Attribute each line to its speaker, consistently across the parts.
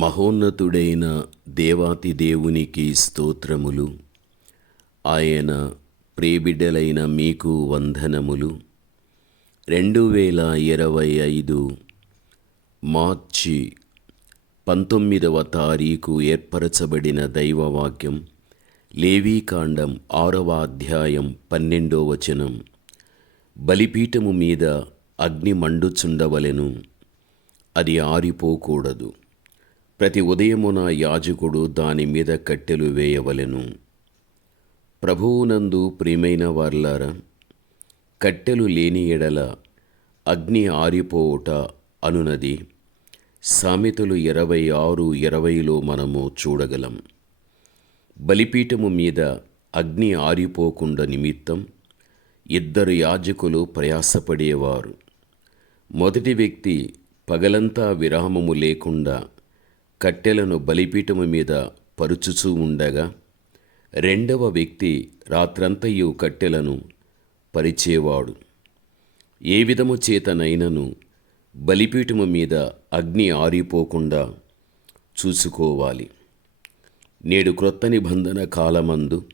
Speaker 1: మహోన్నతుడైన దేవాతి దేవునికి స్తోత్రములు. ఆయన ప్రేబిడ్డలైన మీకు వందనములు. రెండు వేల ఇరవై ఐదు మార్చి పంతొమ్మిదవ తారీఖు ఏర్పరచబడిన దైవవాక్యం లేవీకాండం ఆరవ అధ్యాయం పన్నెండో వచనం. బలిపీఠము మీద అగ్ని మండుచుండవలెను. అది ఆరిపోకూడదు. ప్రతి ఉదయమున యాజకుడు దాని మీద కట్టెలు వేయవలెను. ప్రభువునందు ప్రియమైన వార్లారా కట్టెలు లేని ఎడల అగ్ని ఆరిపోవుట అనునది. సామెతలు ఇరవై ఆరు ఇరవైలో మనము చూడగలం. బలిపీఠము మీద అగ్ని ఆరిపోకుండా నిమిత్తం ఇద్దరు యాజకులు ప్రయాసపడేవారు. మొదటి వ్యక్తి పగలంతా విరామము లేకుండా కట్టెలను బలిపీఠము మీద పరుచుచూ ఉండగా రెండవ వ్యక్తి రాత్రంతయు కట్టెలను పరిచేవాడు. ఏ విధము చేతనైనను బలిపీఠము మీద అగ్ని ఆరిపోకుండా చూసుకోవాలి. నేడు క్రొత్త నిబంధన కాలమందు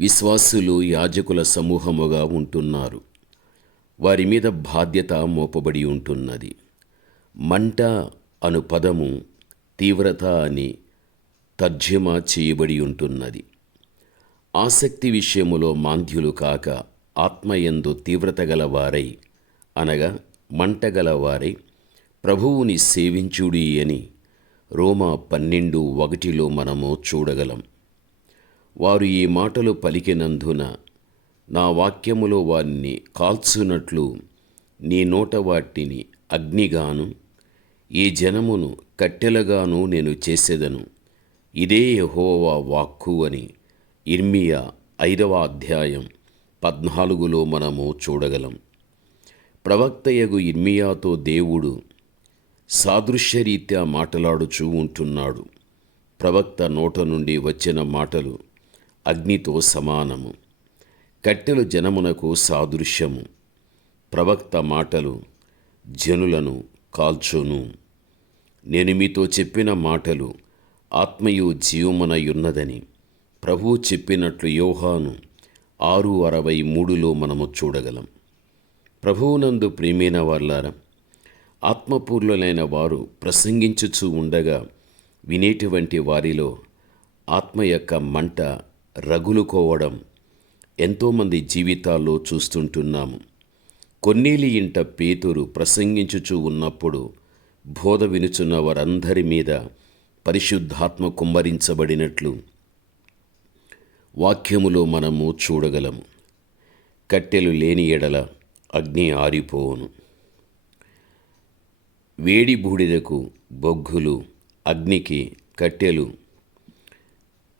Speaker 1: విశ్వాసులు యాజకుల సమూహముగా ఉంటున్నారు. వారి మీద బాధ్యత మోపబడి ఉంటున్నది. మంట అను పదము తీవ్రత అని తర్జమా చేయబడి ఉంటున్నది ఆసక్తి విషయములో మాంద్యులు కాక ఆత్మయందు తీవ్రత గలవారై అనగా మంట గలవారై ప్రభువుని సేవించుడి అని రోమా పన్నెండు ఒకటిలో మనము చూడగలం. వారు ఈ మాటలు పలికినందున నా వాక్యములో వారిని కాల్చునట్లు నీ నోట వాటిని అగ్నిగాను ఈ జనమును కట్టెలగాను నేను చేసేదను. ఇదే యహోవా వాక్కు అని ఇర్మియా ఐదవ అధ్యాయం పద్నాలుగులో మనము చూడగలం. ప్రవక్తయగు ఇర్మియాతో దేవుడు సాదృశ్యరీత్యా మాటలాడుచూ ఉంటున్నాడు. ప్రవక్త నోట నుండి వచ్చిన మాటలు అగ్నితో సమానము. కట్టెలు జనమునకు సాదృశ్యము. ప్రవక్త మాటలు జనులను కాల్చును. నేను మీతో చెప్పిన మాటలు ఆత్మయు జీవమునయున్నదని. ప్రభువు చెప్పినట్లు యోహాను ఆరు అరవై మూడులో మనము చూడగలం. ప్రభువునందు ప్రియమైన వాళ్ళారా ఆత్మపూర్ణులైన వారు ప్రసంగించుచూ ఉండగా వినేటువంటి వారిలో ఆత్మ యొక్క మంట రగులుకోవడం ఎంతోమంది జీవితాల్లో చూస్తుంటున్నాము. కొన్నేలి ఇంట పేతురు ప్రసంగించుచూ ఉన్నప్పుడు బోధ వినుచున్న వారందరి మీద పరిశుద్ధాత్మ కుమ్మరించబడినట్లు వాక్యములో మనము చూడగలము కట్టెలు లేని ఎడల అగ్ని ఆరిపోవును. వేడి బూడిదకు బొగ్గులు అగ్నికి కట్టెలు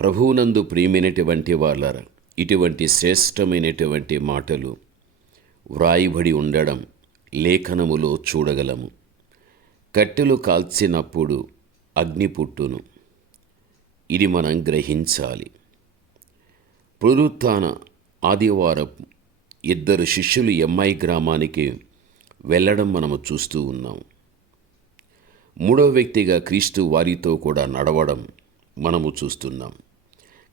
Speaker 1: ప్రభువునందు ప్రియమైనటువంటి వాళ్ళ ఇటువంటి శ్రేష్టమైనటువంటి మాటలు వ్రాయబడి ఉండడం లేఖనములో చూడగలము. కట్టెలు కాల్చినప్పుడు అగ్ని పుట్టును. ఇది మనం గ్రహించాలి. పునరుత్న ఆదివారం ఇద్దరు శిష్యులు ఎంఐ గ్రామానికి వెళ్ళడం మనము చూస్తూ ఉన్నాం. మూడో వ్యక్తిగా క్రీస్తు వారితో కూడా నడవడం మనము చూస్తున్నాం.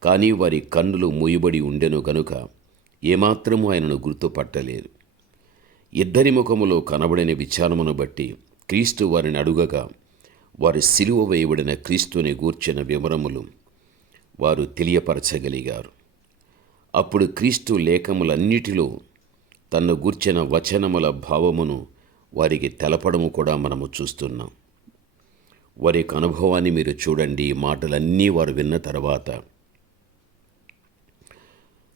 Speaker 1: కానీ వారి కన్నులు మూయబడి ఉండెను గనుక ఏమాత్రము ఆయనను గుర్తుపట్టలేదు. ఇద్దరి ముఖములో కనబడిన విచారమును బట్టి క్రీస్తు వారిని అడుగగా వారి సిలువ వేయబడిన క్రీస్తుని గూర్చిన వివరములు వారు తెలియపరచగలిగారు. అప్పుడు క్రీస్తు లేఖములన్నిటిలో తన్ను గూర్చిన వచనముల భావమును వారికి తెలపడము కూడా మనము చూస్తున్నాం. వారి యొక్క అనుభవాన్ని మీరు చూడండి ఈ మాటలన్నీ వారు విన్న తర్వాత.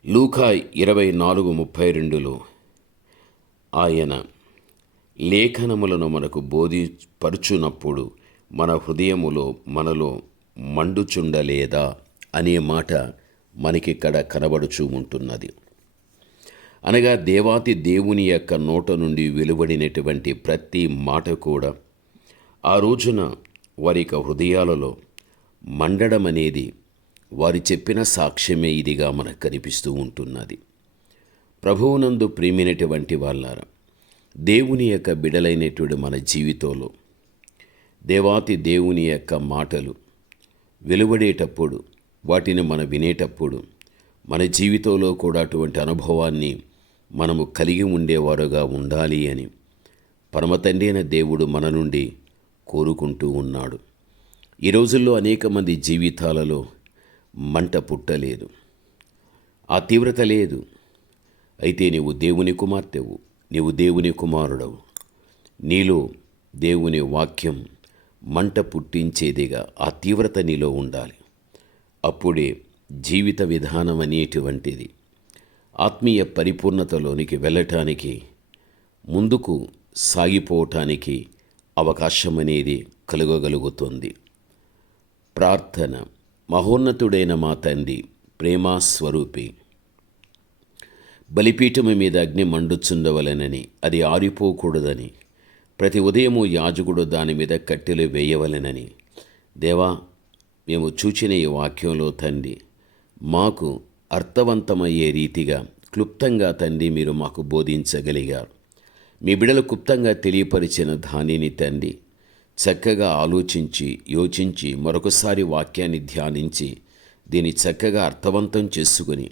Speaker 1: లూకా ఇరవై నాలుగు ముప్పై రెండులో ఆయన లేఖనములను మనకు బోధిపరుచునప్పుడు మన హృదయములో మనలో మండుచుండలేదా అనే మాట మనకిక్కడ కనబడుచూ ఉంటున్నది అనగా దేవాతి దేవుని యొక్క నోట నుండి వెలువడినటువంటి ప్రతి మాట కూడా ఆ రోజున వారి యొక్క హృదయాలలో మండడం అనేది వారి చెప్పిన సాక్ష్యమే ఇదిగా మనకు కనిపిస్తూ ఉంటున్నది. ప్రభువునందు ప్రేమినటువంటి వాళ్ళారా దేవుని యొక్క బిడలైనటువంటి మన జీవితంలో దేవాతి దేవుని యొక్క మాటలు వెలువడేటప్పుడు వాటిని మనం వినేటప్పుడు మన జీవితంలో కూడా అటువంటి అనుభవాన్ని మనము కలిగి ఉండేవారుగా ఉండాలి అని పరమతండ్రి అయిన దేవుడు మన నుండి కోరుకుంటూ ఉన్నాడు. ఈ రోజుల్లో అనేక మంది జీవితాలలో మంట పుట్టలేదు. ఆ తీవ్రత లేదు. అయితే నీవు దేవుని కుమార్తెవు. నీవు దేవుని కుమారుడవు. నీలో దేవుని వాక్యం మంట పుట్టించేదిగా ఆ తీవ్రత నీలో ఉండాలి. అప్పుడే జీవిత విధానం అనేటువంటిది ఆత్మీయ పరిపూర్ణతలోనికి వెళ్ళటానికి ముందుకు సాగిపోవటానికి అవకాశం అనేది కలుగగలుగుతుంది. ప్రార్థన. మహోన్నతుడైన మా తండ్రి ప్రేమాస్వరూపి బలిపీఠము మీద అగ్ని మండుచుండవలెనని అది ఆరిపోకూడదని. ప్రతి ఉదయము యాజకుడు దాని మీద కట్టెలు వేయవలెనని. దేవా మేము చూచిన ఈ వాక్యంలో తండ్రి మాకు అర్థవంతమయ్యే రీతిగా క్లుప్తంగా తండ్రి మీరు మాకు బోధించగలిగారు. మీ బిడలు క్లుప్తంగా తెలియపరిచిన దానిని తండ్రి చక్కగా ఆలోచించి యోచించి మరొకసారి వాక్యాన్ని ధ్యానించి దీన్ని చక్కగా అర్థవంతం చేసుకుని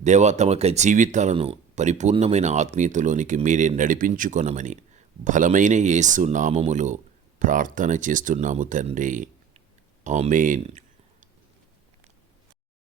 Speaker 1: దేవా తమక జీవితాలను పరిపూర్ణమైన ఆత్మీయతలోనికి మీరే నడిపించుకొనమని బలమైన యేసు నామములో ప్రార్థన చేస్తున్నాము తండ్రి. ఆమెన్.